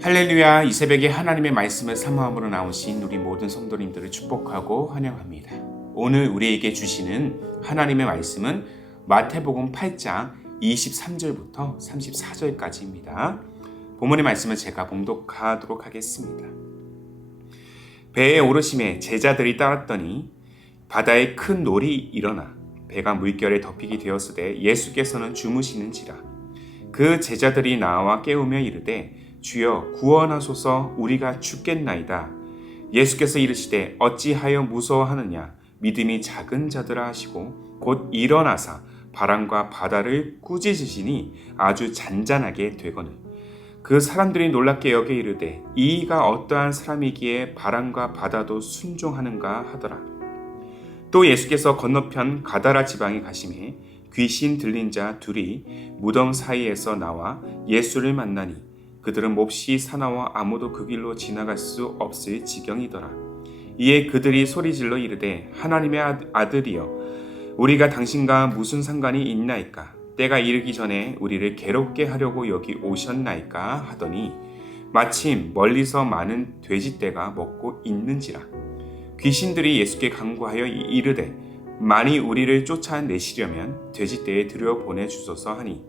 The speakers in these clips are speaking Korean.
할렐루야, 이 새벽에 하나님의 말씀을 사모함으로 나오신 우리 모든 성도님들을 축복하고 환영합니다. 오늘 우리에게 주시는 하나님의 말씀은 마태복음 8장 23절부터 34절까지입니다. 본문의 말씀을 제가 봉독하도록 하겠습니다. 배에 오르심에 제자들이 따랐더니 바다에 큰 놀이 일어나 배가 물결에 덮이게 되었으되 예수께서는 주무시는지라. 그 제자들이 나와 깨우며 이르되 주여 구원하소서, 우리가 죽겠나이다. 예수께서 이르시되 어찌하여 무서워하느냐, 믿음이 작은 자들아 하시고 곧 일어나사 바람과 바다를 꾸짖으시니 아주 잔잔하게 되거늘. 그 사람들이 놀랍게 여겨 이르되 이가 어떠한 사람이기에 바람과 바다도 순종하는가 하더라. 또 예수께서 건너편 가다라 지방에 가시매 귀신 들린 자 둘이 무덤 사이에서 나와 예수를 만나니 그들은 몹시 사나워 아무도 그 길로 지나갈 수 없을 지경이더라. 이에 그들이 소리질러 이르되 하나님의 아들이여, 우리가 당신과 무슨 상관이 있나이까? 때가 이르기 전에 우리를 괴롭게 하려고 여기 오셨나이까? 하더니 마침 멀리서 많은 돼지떼가 먹고 있는지라. 귀신들이 예수께 간구하여 이르되 만일 우리를 쫓아내시려면 돼지떼에 들여보내주소서 하니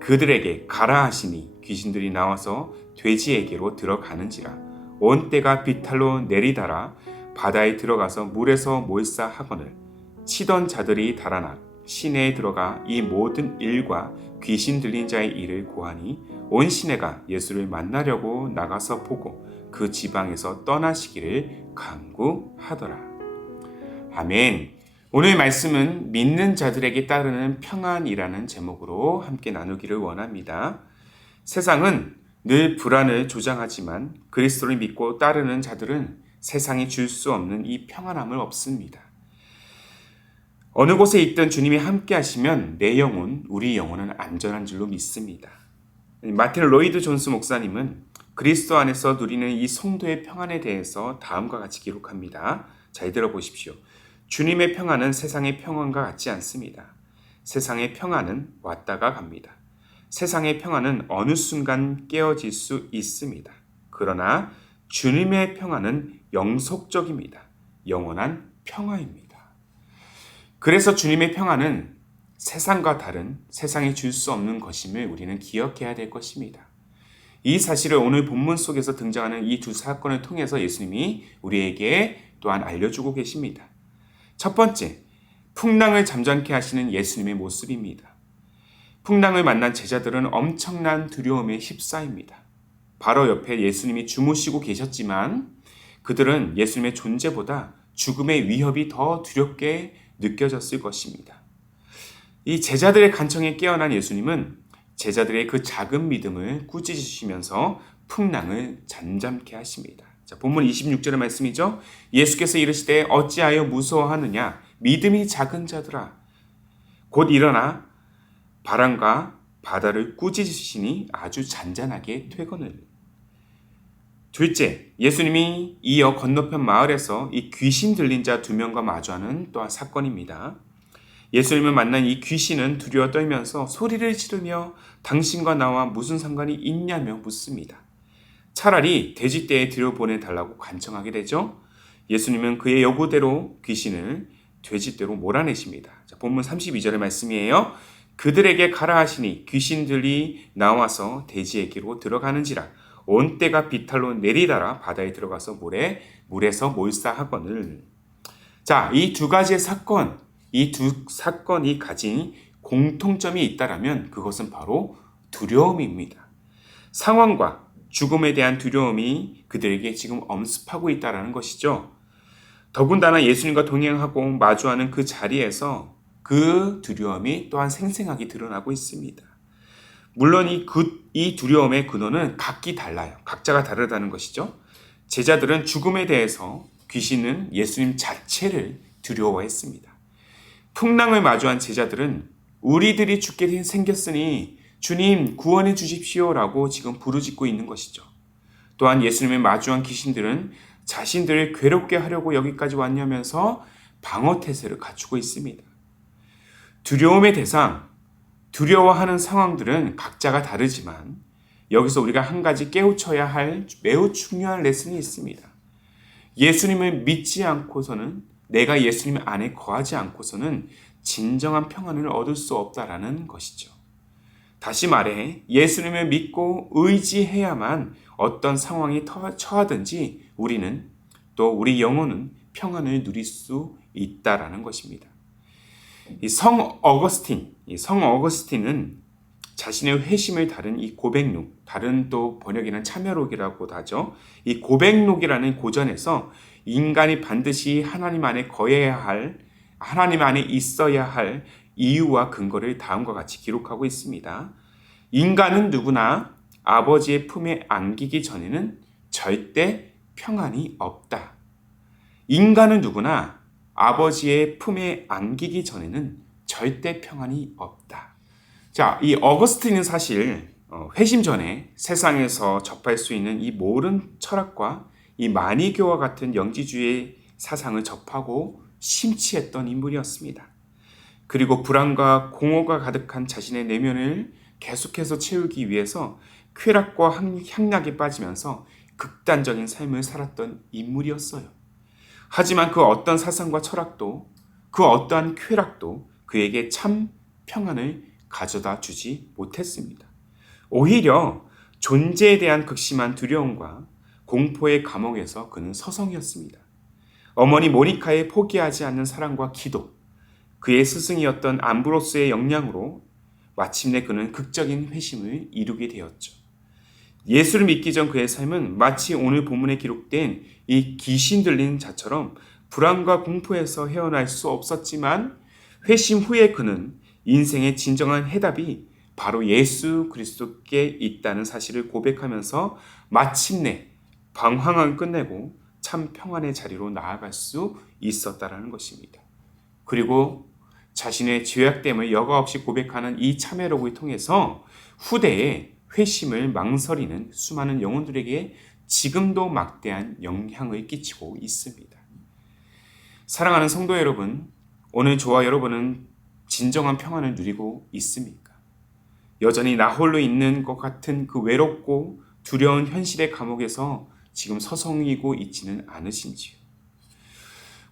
그들에게 가라 하시니 귀신들이 나와서 돼지에게로 들어가는지라. 온 떼가 비탈로 내리달아 바다에 들어가서 물에서 몰사하거늘 치던 자들이 달아나 시내에 들어가 이 모든 일과 귀신 들린 자의 일을 고하니 온 시내가 예수를 만나려고 나가서 보고 그 지방에서 떠나시기를 간구하더라. 아멘. 오늘 말씀은 믿는 자들에게 따르는 평안이라는 제목으로 함께 나누기를 원합니다. 세상은 늘 불안을 조장하지만 그리스도를 믿고 따르는 자들은 세상이 줄 수 없는 이 평안함을 얻습니다. 어느 곳에 있든 주님이 함께 하시면 내 영혼, 우리 영혼은 안전한 줄로 믿습니다. 마틴 로이드 존스 목사님은 그리스도 안에서 누리는 이 성도의 평안에 대해서 다음과 같이 기록합니다. 잘 들어보십시오. 주님의 평안은 세상의 평안과 같지 않습니다. 세상의 평안은 왔다가 갑니다. 세상의 평안은 어느 순간 깨어질 수 있습니다. 그러나 주님의 평안은 영속적입니다. 영원한 평화입니다. 그래서 주님의 평안은 세상과 다른, 세상이 줄 수 없는 것임을 우리는 기억해야 될 것입니다. 이 사실을 오늘 본문 속에서 등장하는 이 두 사건을 통해서 예수님이 우리에게 또한 알려주고 계십니다. 첫 번째, 풍랑을 잠잠케 하시는 예수님의 모습입니다. 풍랑을 만난 제자들은 엄청난 두려움에 휩싸입니다. 바로 옆에 예수님이 주무시고 계셨지만 그들은 예수님의 존재보다 죽음의 위협이 더 두렵게 느껴졌을 것입니다. 이 제자들의 간청에 깨어난 예수님은 제자들의 그 작은 믿음을 꾸짖으시면서 풍랑을 잠잠케 하십니다. 자, 본문 26절의 말씀이죠. 예수께서 이르시되 어찌하여 무서워하느냐, 믿음이 작은 자들아. 곧 일어나 바람과 바다를 꾸짖으시니 아주 잔잔하게 되거늘. 둘째, 예수님이 이어 건너편 마을에서 이 귀신 들린 자 2명과 마주하는 또한 사건입니다. 예수님을 만난 이 귀신은 두려워 떨면서 소리를 지르며 당신과 나와 무슨 상관이 있냐며 묻습니다. 차라리 돼지떼에 들여보내달라고 간청하게 되죠. 예수님은 그의 요구대로 귀신을 돼지떼로 몰아내십니다. 자, 본문 32절의 말씀이에요. 그들에게 가라 하시니 귀신들이 나와서 돼지에게로 들어가는지라. 온 떼가 비탈로 내리달아 바다에 들어가서 물에서 몰사하거늘. 자, 이 두 가지의 사건, 이 두 사건이 가진 공통점이 있다라면 그것은 바로 두려움입니다. 상황과 죽음에 대한 두려움이 그들에게 지금 엄습하고 있다는 것이죠. 더군다나 예수님과 동행하고 마주하는 그 자리에서 그 두려움이 또한 생생하게 드러나고 있습니다. 물론 이 두려움의 근원은 각기 달라요. 각자가 다르다는 것이죠. 제자들은 죽음에 대해서, 귀신은 예수님 자체를 두려워했습니다. 풍랑을 마주한 제자들은 우리들이 죽게 생겼으니 주님 구원해 주십시오라고 지금 부르짖고 있는 것이죠. 또한 예수님의 마주한 귀신들은 자신들을 괴롭게 하려고 여기까지 왔냐면서 방어태세를 갖추고 있습니다. 두려움의 대상, 두려워하는 상황들은 각자가 다르지만 여기서 우리가 한 가지 깨우쳐야 할 매우 중요한 레슨이 있습니다. 예수님을 믿지 않고서는, 내가 예수님 안에 거하지 않고서는 진정한 평안을 얻을 수 없다라는 것이죠. 다시 말해 예수님을 믿고 의지해야만 어떤 상황이 처하든지 우리는, 또 우리 영혼은 평안을 누릴 수 있다라는 것입니다. 성 어거스틴은 자신의 회심을 다룬 이 고백록, 다른 또 번역에는 참여록이라고 하죠. 이 고백록이라는 고전에서 인간이 반드시 하나님 안에 거해야 할, 하나님 안에 있어야 할 이유와 근거를 다음과 같이 기록하고 있습니다. 인간은 누구나 아버지의 품에 안기기 전에는 절대 평안이 없다. 인간은 누구나 아버지의 품에 안기기 전에는 절대 평안이 없다. 자, 이 어거스틴은 사실 회심 전에 세상에서 접할 수 있는 이 모든 철학과 이 마니교와 같은 영지주의 사상을 접하고 심취했던 인물이었습니다. 그리고 불안과 공허가 가득한 자신의 내면을 계속해서 채우기 위해서 쾌락과 향락에 빠지면서 극단적인 삶을 살았던 인물이었어요. 하지만 그 어떤 사상과 철학도, 그 어떠한 쾌락도 그에게 참 평안을 가져다 주지 못했습니다. 오히려 존재에 대한 극심한 두려움과 공포의 감옥에서 그는 서성이었습니다. 어머니 모니카의 포기하지 않는 사랑과 기도, 그의 스승이었던 암브로스의 역량으로 마침내 그는 극적인 회심을 이루게 되었죠. 예수를 믿기 전 그의 삶은 마치 오늘 본문에 기록된 이 귀신 들린 자처럼 불안과 공포에서 헤어날 수 없었지만, 회심 후에 그는 인생의 진정한 해답이 바로 예수 그리스도께 있다는 사실을 고백하면서 마침내 방황을 끝내고 참 평안의 자리로 나아갈 수 있었다라는 것입니다. 그리고 자신의 죄악됨을 여과 없이 고백하는 이 참회록을 통해서 후대에 회심을 망설이는 수많은 영혼들에게 지금도 막대한 영향을 끼치고 있습니다. 사랑하는 성도 여러분, 오늘 저와 여러분은 진정한 평안을 누리고 있습니까? 여전히 나 홀로 있는 것 같은 그 외롭고 두려운 현실의 감옥에서 지금 서성이고 있지는 않으신지요?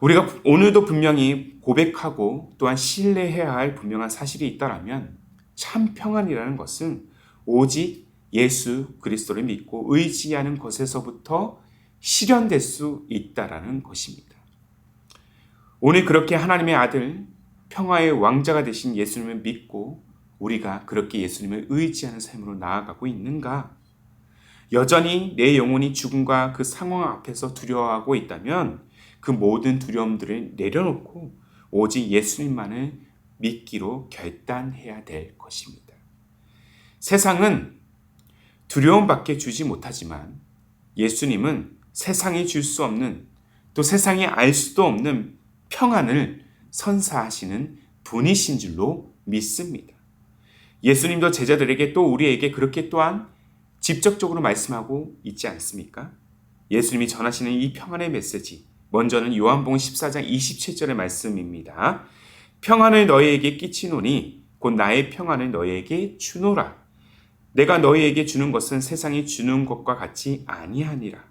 우리가 오늘도 분명히 고백하고 또한 신뢰해야 할 분명한 사실이 있다면, 참 평안이라는 것은 오직 예수 그리스도를 믿고 의지하는 것에서부터 실현될 수 있다라는 것입니다. 오늘 그렇게 하나님의 아들, 평화의 왕자가 되신 예수님을 믿고 우리가 그렇게 예수님을 의지하는 삶으로 나아가고 있는가? 여전히 내 영혼이 죽음과 그 상황 앞에서 두려워하고 있다면 그 모든 두려움들을 내려놓고 오직 예수님만을 믿기로 결단해야 될 것입니다. 세상은 두려움밖에 주지 못하지만 예수님은 세상이 줄 수 없는, 또 세상이 알 수도 없는 평안을 선사하시는 분이신 줄로 믿습니다. 예수님도 제자들에게 또 우리에게 그렇게 또한 직접적으로 말씀하고 있지 않습니까? 예수님이 전하시는 이 평안의 메시지, 먼저는 요한복음 14장 27절의 말씀입니다. 평안을 너희에게 끼치노니 곧 나의 평안을 너희에게 주노라. 내가 너희에게 주는 것은 세상이 주는 것과 같이 아니하니라.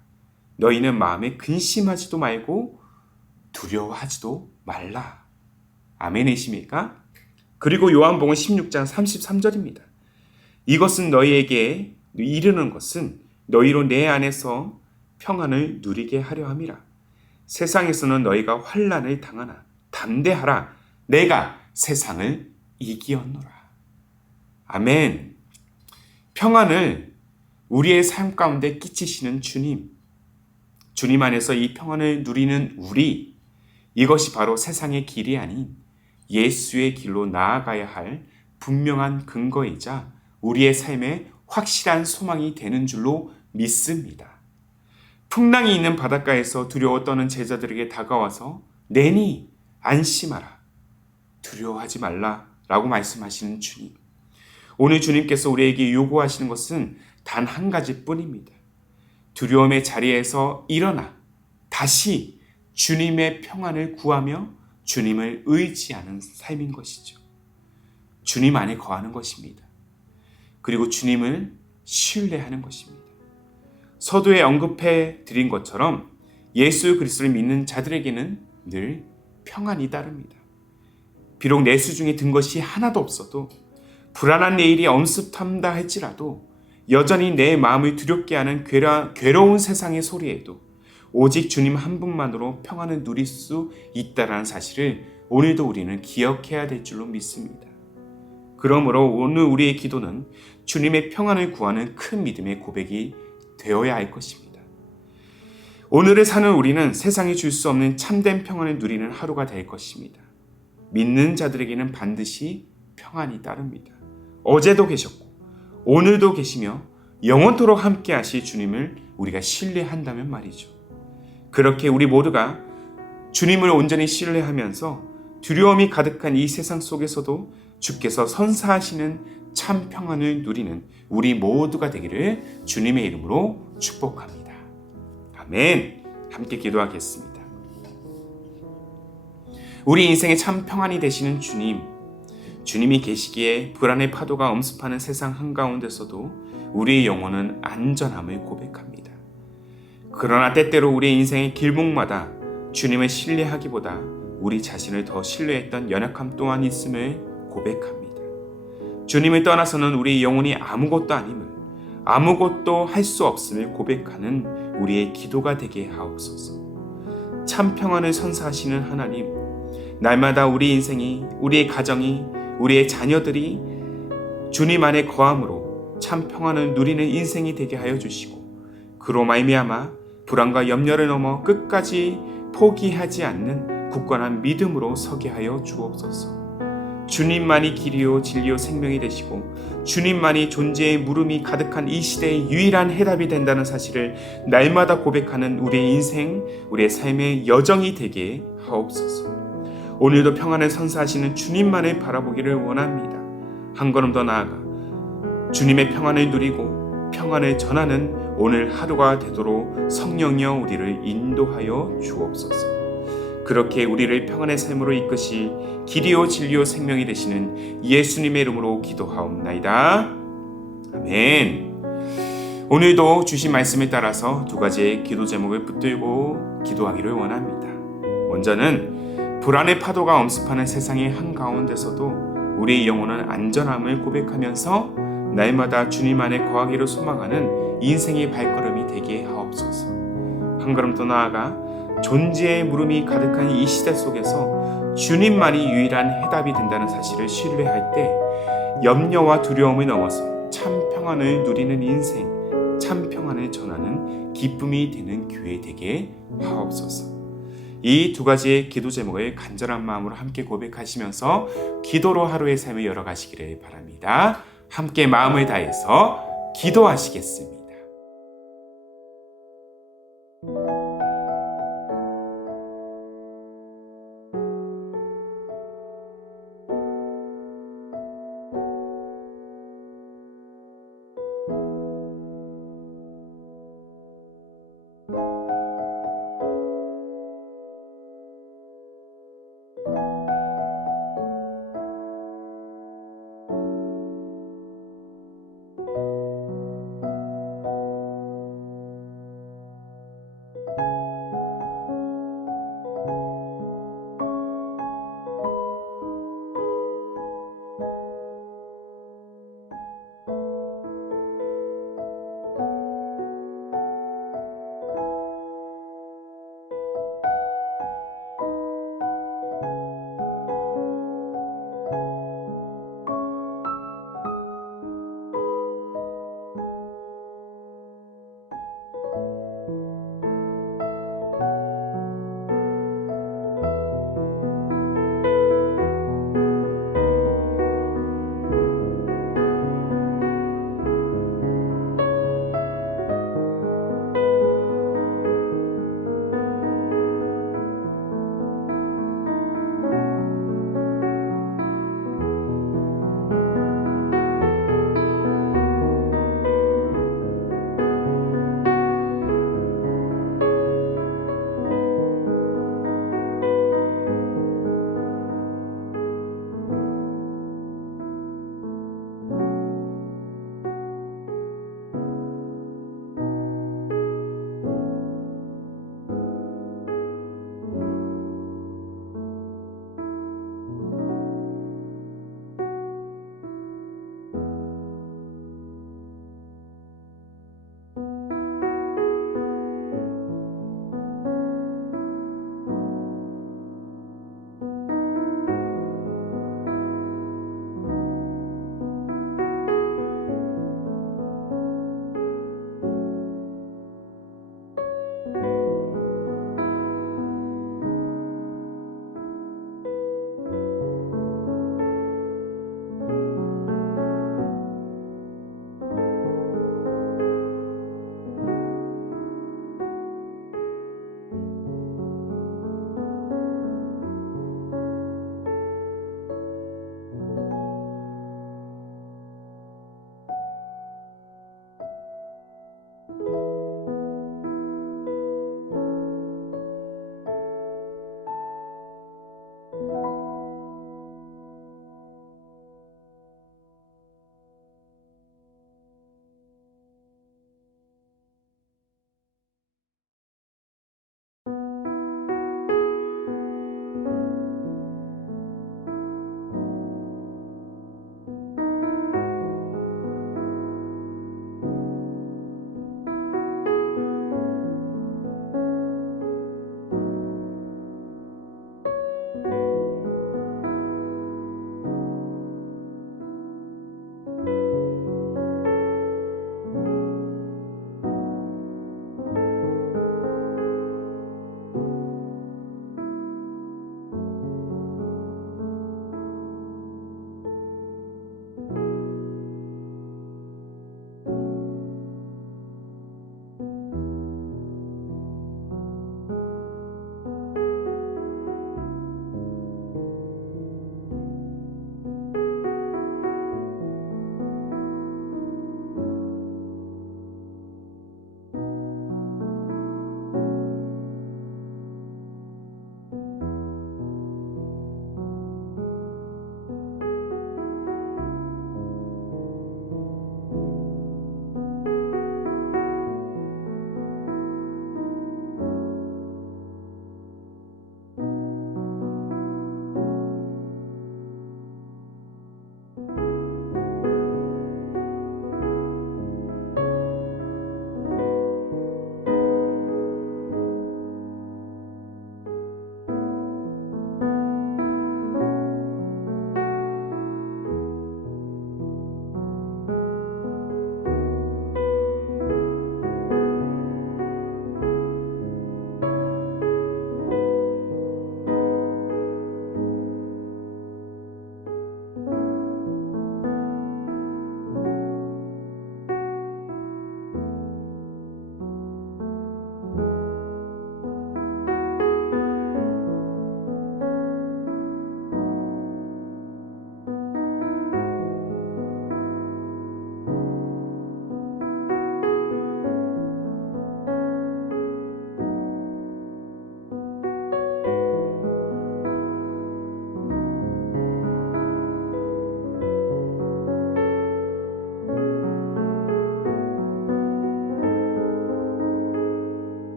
너희는 마음에 근심하지도 말고 두려워하지도 말라. 아멘이십니까? 그리고 요한복음 16장 33절입니다. 이것은 너희에게 이르는 것은 너희로 내 안에서 평안을 누리게 하려 함이라. 세상에서는 너희가 환난을 당하나 담대하라. 내가 세상을 이기었노라. 아멘. 평안을 우리의 삶 가운데 끼치시는 주님, 주님 안에서 이 평안을 누리는 우리, 이것이 바로 세상의 길이 아닌 예수의 길로 나아가야 할 분명한 근거이자 우리의 삶의 확실한 소망이 되는 줄로 믿습니다. 풍랑이 있는 바닷가에서 두려워 떠는 제자들에게 다가와서 내니 안심하라, 두려워하지 말라 라고 말씀하시는 주님. 오늘 주님께서 우리에게 요구하시는 것은 단 한 가지뿐입니다. 두려움의 자리에서 일어나 다시 주님의 평안을 구하며 주님을 의지하는 삶인 것이죠. 주님 안에 거하는 것입니다. 그리고 주님을 신뢰하는 것입니다. 서두에 언급해 드린 것처럼 예수 그리스도를 믿는 자들에게는 늘 평안이 따릅니다. 비록 내수 중에 든 것이 하나도 없어도, 불안한 내일이 엄습한다 할지라도, 여전히 내 마음을 두렵게 하는 괴로운 세상의 소리에도 오직 주님 한 분만으로 평안을 누릴 수 있다는 사실을 오늘도 우리는 기억해야 될 줄로 믿습니다. 그러므로 오늘 우리의 기도는 주님의 평안을 구하는 큰 믿음의 고백이 되어야 할 것입니다. 오늘을 사는 우리는 세상이 줄 수 없는 참된 평안을 누리는 하루가 될 것입니다. 믿는 자들에게는 반드시 평안이 따릅니다. 어제도 계셨고 오늘도 계시며 영원토록 함께 하실 주님을 우리가 신뢰한다면 말이죠. 그렇게 우리 모두가 주님을 온전히 신뢰하면서 두려움이 가득한 이 세상 속에서도 주께서 선사하시는 참 평안을 누리는 우리 모두가 되기를 주님의 이름으로 축복합니다. 아멘. 함께 기도하겠습니다. 우리 인생의 참 평안이 되시는 주님, 주님이 계시기에 불안의 파도가 엄습하는 세상 한가운데서도 우리의 영혼은 안전함을 고백합니다. 그러나 때때로 우리의 인생의 길목마다 주님을 신뢰하기보다 우리 자신을 더 신뢰했던 연약함 또한 있음을 고백합니다. 주님을 떠나서는 우리의 영혼이 아무것도 아님을, 아무것도 할 수 없음을 고백하는 우리의 기도가 되게 하옵소서. 참 평안을 선사하시는 하나님, 날마다 우리 인생이, 우리의 가정이, 우리의 자녀들이 주님 안에 거함으로 참 평안을 누리는 인생이 되게 하여 주시고, 그로 말미암아 불안과 염려를 넘어 끝까지 포기하지 않는 굳건한 믿음으로 서게 하여 주옵소서. 주님만이 길이요 진리요 생명이 되시고 주님만이 존재의 물음이 가득한 이 시대의 유일한 해답이 된다는 사실을 날마다 고백하는 우리의 인생, 우리의 삶의 여정이 되게 하옵소서. 오늘도 평안을 선사하시는 주님만을 바라보기를 원합니다. 한 걸음 더 나아가 주님의 평안을 누리고 평안을 전하는 오늘 하루가 되도록 성령이여 우리를 인도하여 주옵소서. 그렇게 우리를 평안의 삶으로 이끄시 길이요 진리요 생명이 되시는 예수님의 이름으로 기도하옵나이다. 아멘. 오늘도 주신 말씀에 따라서 두 가지의 기도 제목을 붙들고 기도하기를 원합니다. 먼저는 불안의 파도가 엄습하는 세상의 한가운데서도 우리의 영혼은 안전함을 고백하면서 날마다 주님 안에 거하기를 소망하는 인생의 발걸음이 되게 하옵소서. 한 걸음 더 나아가 존재의 물음이 가득한 이 시대 속에서 주님만이 유일한 해답이 된다는 사실을 신뢰할 때 염려와 두려움을 넘어서 참 평안을 누리는 인생, 참 평안을 전하는 기쁨이 되는 교회 되게 하옵소서. 이 두 가지의 기도 제목을 간절한 마음으로 함께 고백하시면서 기도로 하루의 삶을 열어가시기를 바랍니다. 함께 마음을 다해서 기도하시겠습니다.